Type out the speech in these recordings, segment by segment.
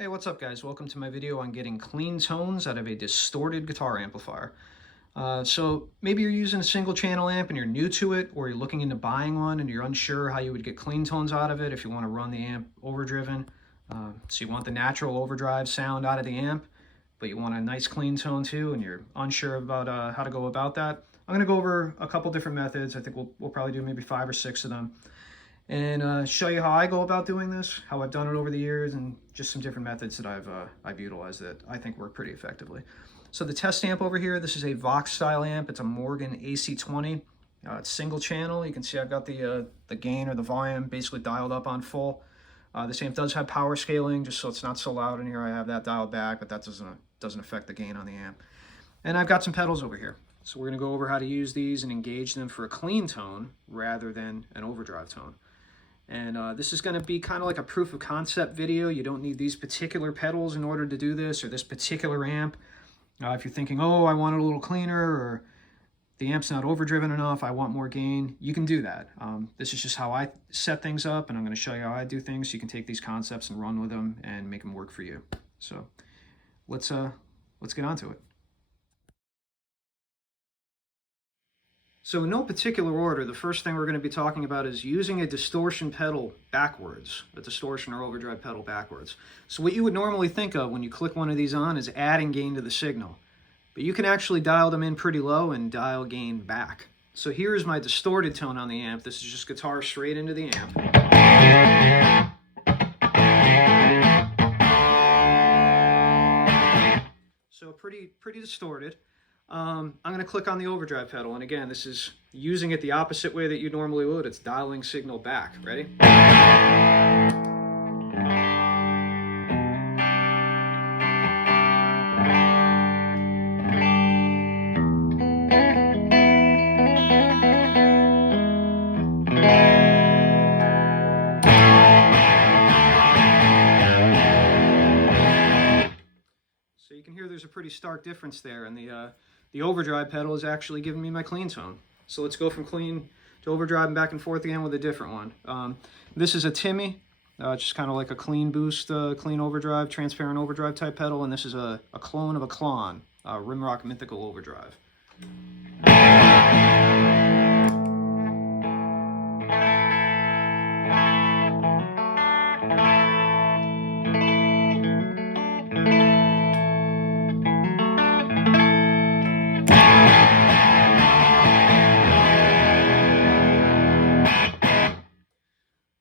Hey, what's up guys? Welcome to my video on getting clean tones out of a distorted guitar amplifier. So maybe you're using a single channel amp and you're new to it, or you're looking into buying one and you're unsure how you would get clean tones out of it if you want to run the amp overdriven. So you want the natural overdrive sound out of the amp, but you want a nice clean tone too, and you're unsure about how to go about that. I'm going to go over a couple different methods. I think we'll probably do maybe 5 or 6 of them, and show you how I go about doing this, how I've done it over the years, and just some different methods that I've utilized that I think work pretty effectively. So the test amp over here, this is a Vox style amp. It's a Morgan AC20. It's single channel. You can see I've got the gain or the volume basically dialed up on full. This amp does have power scaling, just so it's not so loud in here. I have that dialed back, but that doesn't affect the gain on the amp. And I've got some pedals over here. So we're going to go over how to use these and engage them for a clean tone rather than an overdrive tone. And this is going to be kind of like a proof of concept video. You don't need these particular pedals in order to do this, or this particular amp. If you're thinking, oh, I want it a little cleaner, or the amp's not overdriven enough, I want more gain, you can do that. This is just how I set things up, and I'm going to show you how I do things so you can take these concepts and run with them and make them work for you. So let's get on to it. So in no particular order, the first thing we're going to be talking about is using a distortion pedal backwards, a distortion or overdrive pedal backwards. So what you would normally think of when you click one of these on is adding gain to the signal. But you can actually dial them in pretty low and dial gain back. So here's my distorted tone on the amp. This is just guitar straight into the amp. So pretty distorted. I'm going to click on the overdrive pedal, and again, this is using it the opposite way that you normally would. It's dialing signal back. Ready? So you can hear there's a pretty stark difference there, and the overdrive pedal is actually giving me my clean tone. So let's go from clean to overdrive and back and forth again with a different one. This is a Timmy, just kind of like a clean boost, clean overdrive, transparent overdrive type pedal, and this is a clone of a Klon, Rimrock Mythical Overdrive.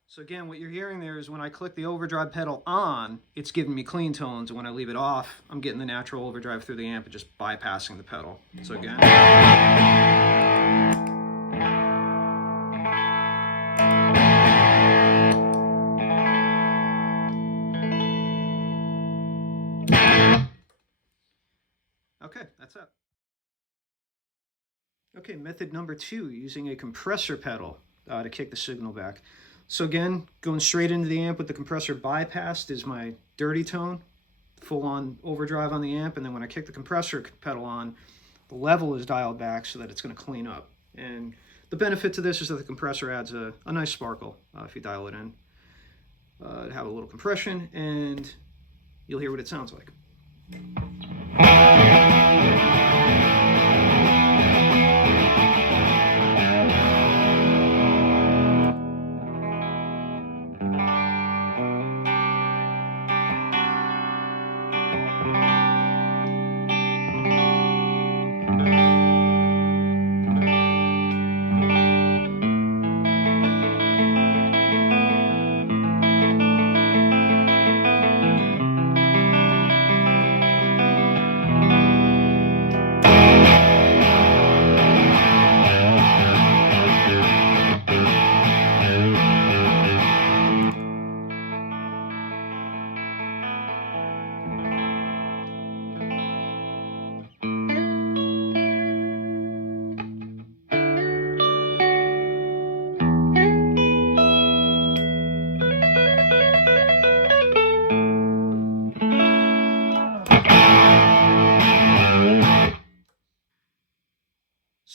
So again, what you're hearing there is when I click the overdrive pedal on, it's giving me clean tones, and when I leave it off, I'm getting the natural overdrive through the amp and just bypassing the pedal. So again. Okay, that's it. Okay, method number 2, using a compressor pedal to kick the signal back. So again, going straight into the amp with the compressor bypassed is my dirty tone, full on overdrive on the amp, and then when I kick the compressor pedal on, the level is dialed back so that it's going to clean up. And the benefit to this is that the compressor adds a nice sparkle if you dial it in. Have a little compression, and you'll hear what it sounds like.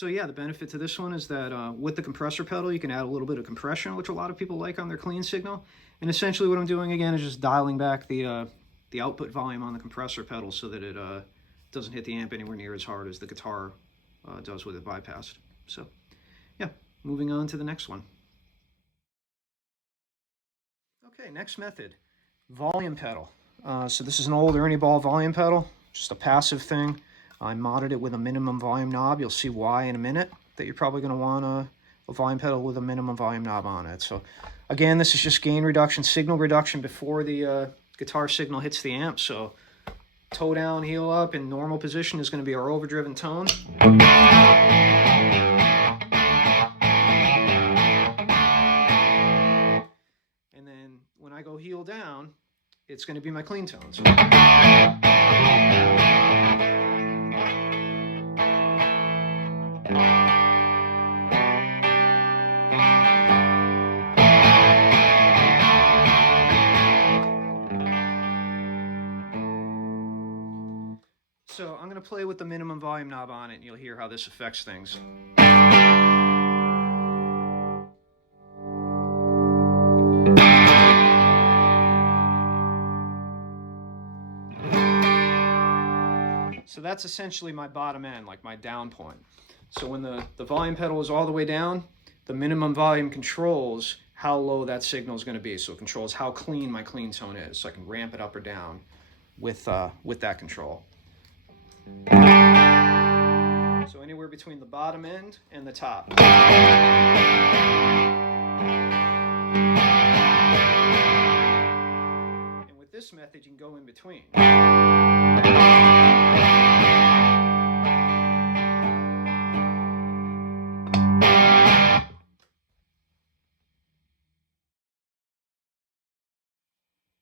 So yeah, the benefit to this one is that with the compressor pedal, you can add a little bit of compression, which a lot of people like on their clean signal. And essentially what I'm doing again is just dialing back the the output volume on the compressor pedal so that it doesn't hit the amp anywhere near as hard as the guitar does with it bypassed. So yeah, moving on to the next one. Okay, next method, volume pedal. So this is an old Ernie Ball volume pedal, just a passive thing. I modded it with a minimum volume knob. You'll see why in a minute, that you're probably going to want a volume pedal with a minimum volume knob on it. So again, this is just gain reduction, signal reduction before the guitar signal hits the amp. So toe down, heel up in normal position is going to be our overdriven tone. And then when I go heel down, it's going to be my clean tone. So So I'm going to play with the minimum volume knob on it, and you'll hear how this affects things. So that's essentially my bottom end, like my down point. So when the volume pedal is all the way down, the minimum volume controls how low that signal is going to be. So it controls how clean my clean tone is. So I can ramp it up or down with that control. So anywhere between the bottom end and the top. And with this method, you can go in between.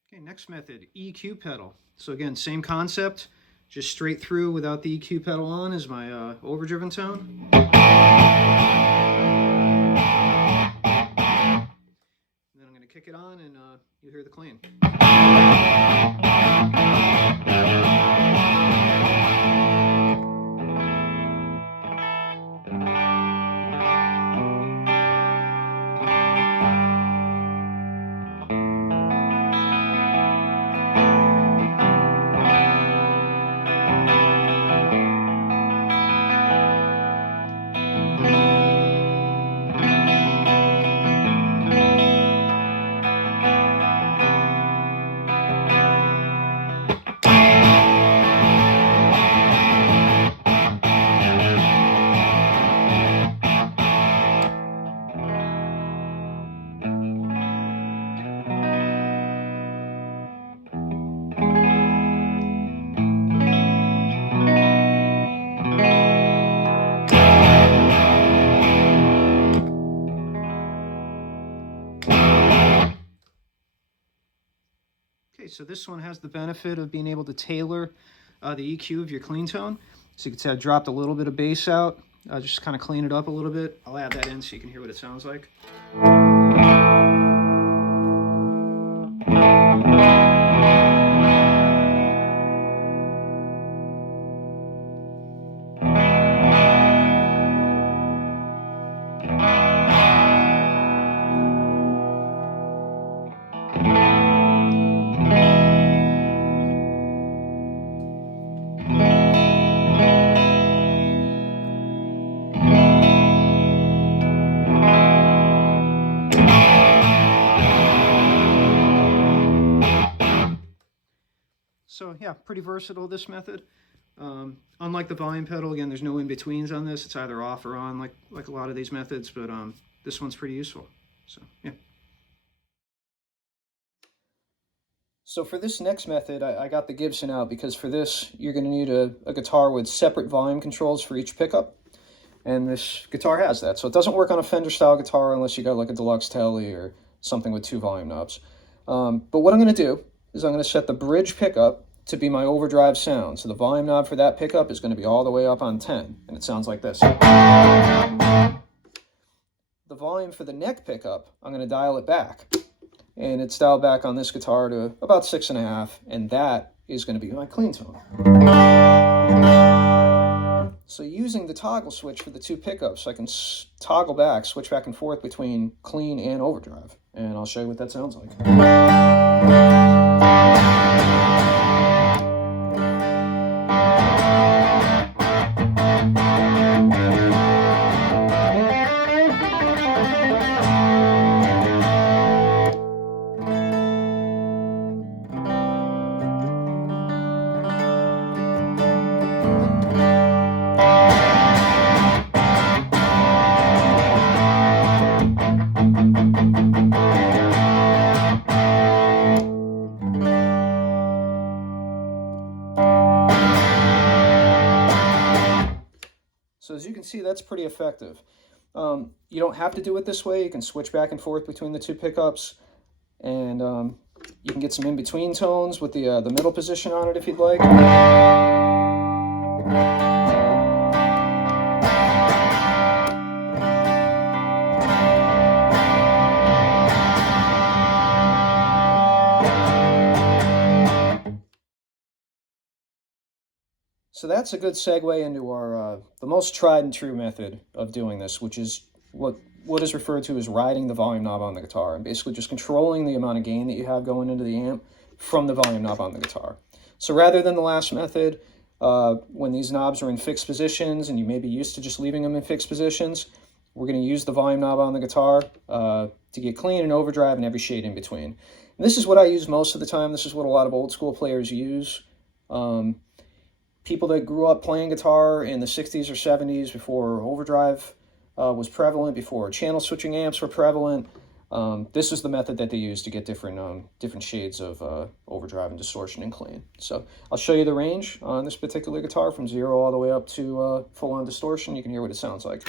Okay, next method, EQ pedal. So again, same concept. Just straight through without the EQ pedal on is my overdriven tone. And then I'm going to kick it on and you'll hear the clean. Okay, so this one has the benefit of being able to tailor the EQ of your clean tone. So you can see I dropped a little bit of bass out, just kind of clean it up a little bit. I'll add that in so you can hear what it sounds like. So yeah, pretty versatile, this method. Unlike the volume pedal, again, there's no in-betweens on this. It's either off or on, like a lot of these methods, but this one's pretty useful. So yeah. So for this next method, I got the Gibson out because for this, you're going to need a guitar with separate volume controls for each pickup. And this guitar has that. So it doesn't work on a Fender style guitar unless you got like a deluxe Tele or something with 2 volume knobs. But what I'm going to do is I'm going to set the bridge pickup to be my overdrive sound. So the volume knob for that pickup is going to be all the way up on 10, and it sounds like this. The volume for the neck pickup, I'm going to dial it back, and it's dialed back on this guitar to about 6.5, and that is going to be my clean tone. So using the toggle switch for the 2 pickups, I can toggle back, switch back and forth between clean and overdrive, and I'll show you what that sounds like. can see, that's pretty effective. You don't have to do it this way. You can switch back and forth between the two pickups, and you can get some in-between tones with the middle position on it if you'd like. So that's a good segue into our the most tried and true method of doing this, which is what is referred to as riding the volume knob on the guitar, and basically just controlling the amount of gain that you have going into the amp from the volume knob on the guitar. So rather than the last method, when these knobs are in fixed positions and you may be used to just leaving them in fixed positions, we're going to use the volume knob on the guitar to get clean and overdrive and every shade in between. And this is what I use most of the time. This is what a lot of old school players use. People that grew up playing guitar in the 60s or 70s before overdrive was prevalent, before channel switching amps were prevalent, this is the method that they use to get different shades of overdrive and distortion and clean. So I'll show you the range on this particular guitar from 0 all the way up to full-on distortion. You can hear what it sounds like.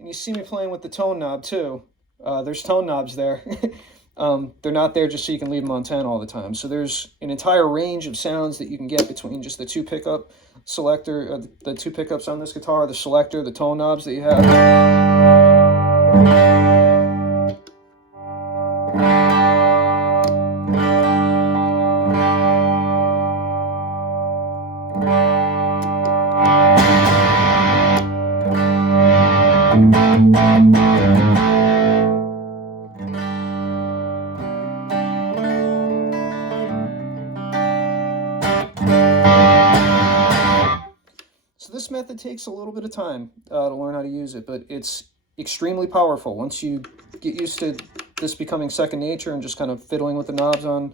You see me playing with the tone knob too. There's tone knobs there. They're not there just so you can leave them on 10 all the time. So there's an entire range of sounds that you can get between just the two pickup selector, the two pickups on this guitar, the selector, the tone knobs that you have. So this method takes a little bit of time to learn how to use it, but it's extremely powerful. Once you get used to this becoming second nature and just kind of fiddling with the knobs on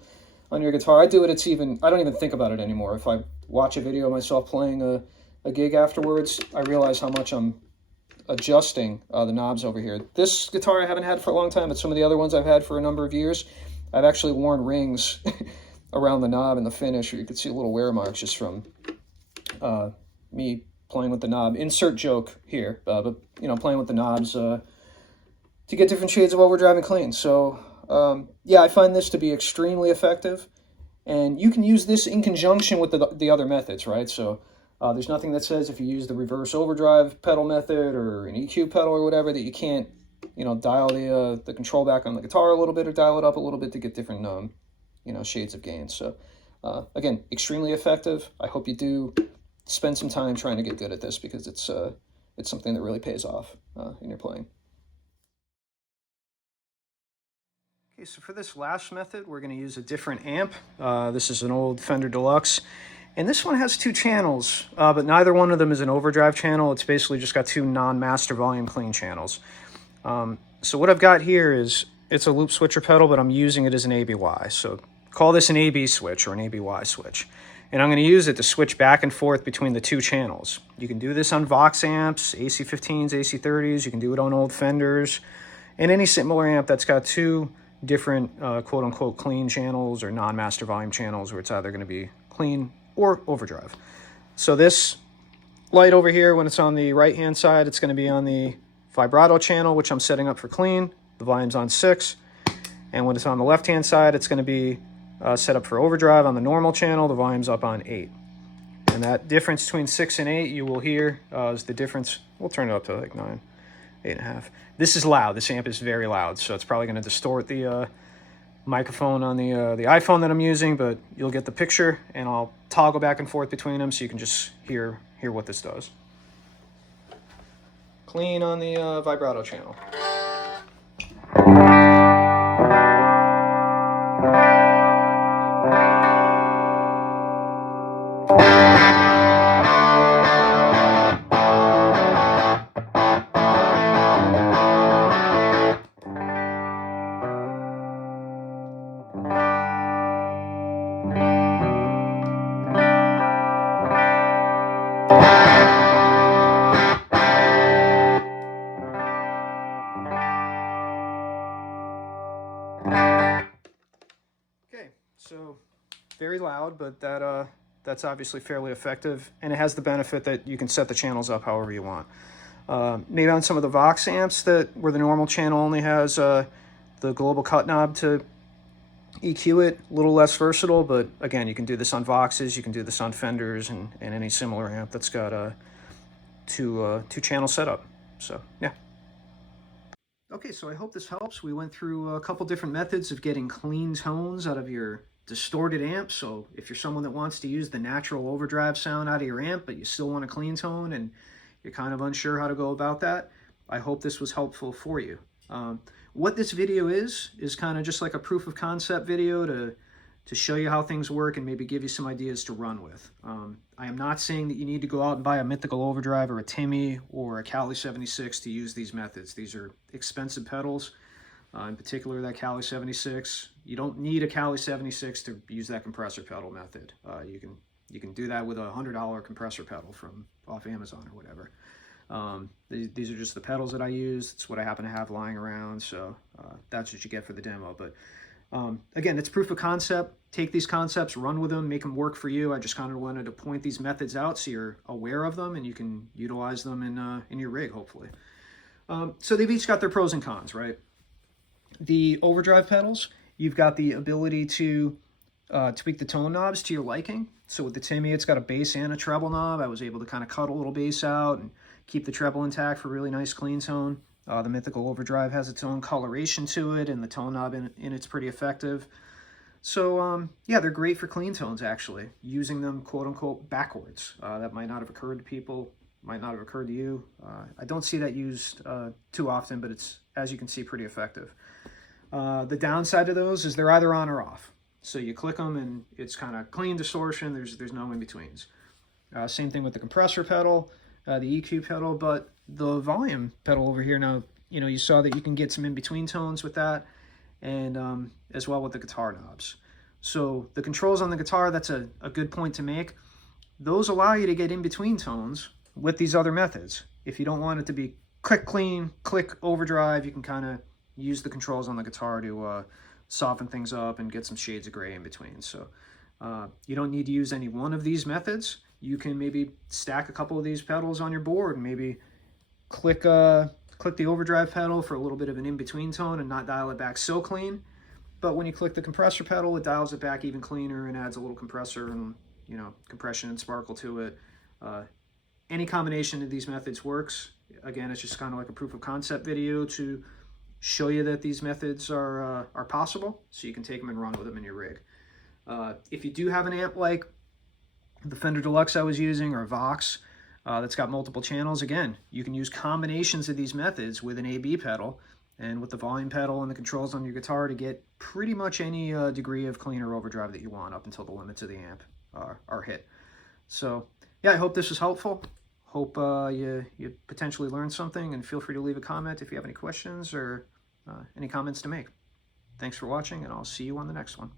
your guitar, I don't even think about it anymore. If I watch a video of myself playing a gig afterwards, I realize how much I'm adjusting the knobs over here. This guitar I haven't had for a long time, but some of the other ones I've had for a number of years, I've actually worn rings around the knob and the finish, or you can see little wear marks just from me playing with the knob. Insert joke here, but playing with the knobs to get different shades of overdrive and clean. So yeah, I find this to be extremely effective, and you can use this in conjunction with the other methods, right? So there's nothing that says if you use the reverse overdrive pedal method or an EQ pedal or whatever that you can't dial the control back on the guitar a little bit or dial it up a little bit to get different shades of gain. So again, extremely effective. I hope you do spend some time trying to get good at this, because it's something that really pays off in your playing. Okay, so for this last method, we're going to use a different amp. This is an old Fender Deluxe, and this one has 2 channels, but neither one of them is an overdrive channel. It's basically just got 2 non-master volume clean channels. So what I've got here is, it's a loop switcher pedal, but I'm using it as an ABY. So call this an AB switch or an ABY switch. And I'm going to use it to switch back and forth between the 2 channels. You can do this on Vox amps, AC15s, AC30s. You can do it on old Fenders, and any similar amp that's got 2 different quote-unquote clean channels or non-master volume channels, where it's either going to be clean or overdrive. So this light over here, when it's on the right-hand side, it's going to be on the vibrato channel, which I'm setting up for clean. The volume's on 6. And when it's on the left-hand side, it's going to be set up for overdrive on the normal channel. The volume's up on 8. And that difference between 6 and 8, you will hear is the difference. We'll turn it up to like 9, 8.5. This is loud. This amp is very loud, so it's probably going to distort the microphone on the iPhone that I'm using, but you'll get the picture, and I'll toggle back and forth between them so you can just hear what this does. Clean on the vibrato channel. So very loud, but that's obviously fairly effective, and it has the benefit that you can set the channels up however you want. Maybe on some of the Vox amps where the normal channel only has the global cut knob to EQ it, a little less versatile, but again, you can do this on Voxes, you can do this on Fenders, and any similar amp that's got a two channel setup. So yeah. Okay, so I hope this helps. We went through a couple different methods of getting clean tones out of your distorted amp. So if you're someone that wants to use the natural overdrive sound out of your amp, but you still want a clean tone and you're kind of unsure how to go about that, I hope this was helpful for you. What this video is kind of just like a proof of concept video to show you how things work and maybe give you some ideas to run with. I am not saying that you need to go out and buy a Mythical Overdrive or a Timmy or a Cali 76 to use these methods. These are expensive pedals, in particular that Cali 76. You don't need a Cali 76 to use that compressor pedal method. You can do that with a $100 compressor pedal from off Amazon or whatever. These are just the pedals that I use. It's what I happen to have lying around, so that's what you get for the demo. But again, it's proof of concept. Take these concepts, run with them, make them work for you. I just kind of wanted to point these methods out so you're aware of them and you can utilize them in your rig, hopefully. So they've each got their pros and cons, right? The overdrive pedals, you've got the ability to tweak the tone knobs to your liking. So with the Timmy, it's got a bass and a treble knob. I was able to kind of cut a little bass out and keep the treble intact for a really nice clean tone. The Mythical Overdrive has its own coloration to it, and the tone knob in it's pretty effective. So yeah, they're great for clean tones, actually, using them quote-unquote backwards. That might not have occurred to people, might not have occurred to you. I don't see that used too often, but it's, as you can see, pretty effective. The downside of those is they're either on or off. So you click them and it's kind of clean distortion. There's no in-betweens. Same thing with the compressor pedal, the EQ pedal, but the volume pedal over here now, you saw that you can get some in-between tones with that, and as well with the guitar knobs. So the controls on the guitar, that's a good point to make. Those allow you to get in-between tones with these other methods. If you don't want it to be click clean, click overdrive, you can kind of use the controls on the guitar to soften things up and get some shades of gray in between. So you don't need to use any one of these methods. You can maybe stack a couple of these pedals on your board and maybe click the overdrive pedal for a little bit of an in-between tone and not dial it back so clean. But when you click the compressor pedal, it dials it back even cleaner and adds a little compressor and compression and sparkle to it. Any combination of these methods works. Again, it's just kind of like a proof of concept video to show you that these methods are possible, so you can take them and run with them in your rig. If you do have an amp like the Fender Deluxe I was using, or Vox, that's got multiple channels, again, you can use combinations of these methods with an AB pedal and with the volume pedal and the controls on your guitar to get pretty much any degree of clean or overdrive that you want up until the limits of the amp are hit. So yeah, I hope this was helpful. Hope you potentially learned something, and feel free to leave a comment if you have any questions or any comments to make. Thanks for watching, and I'll see you on the next one.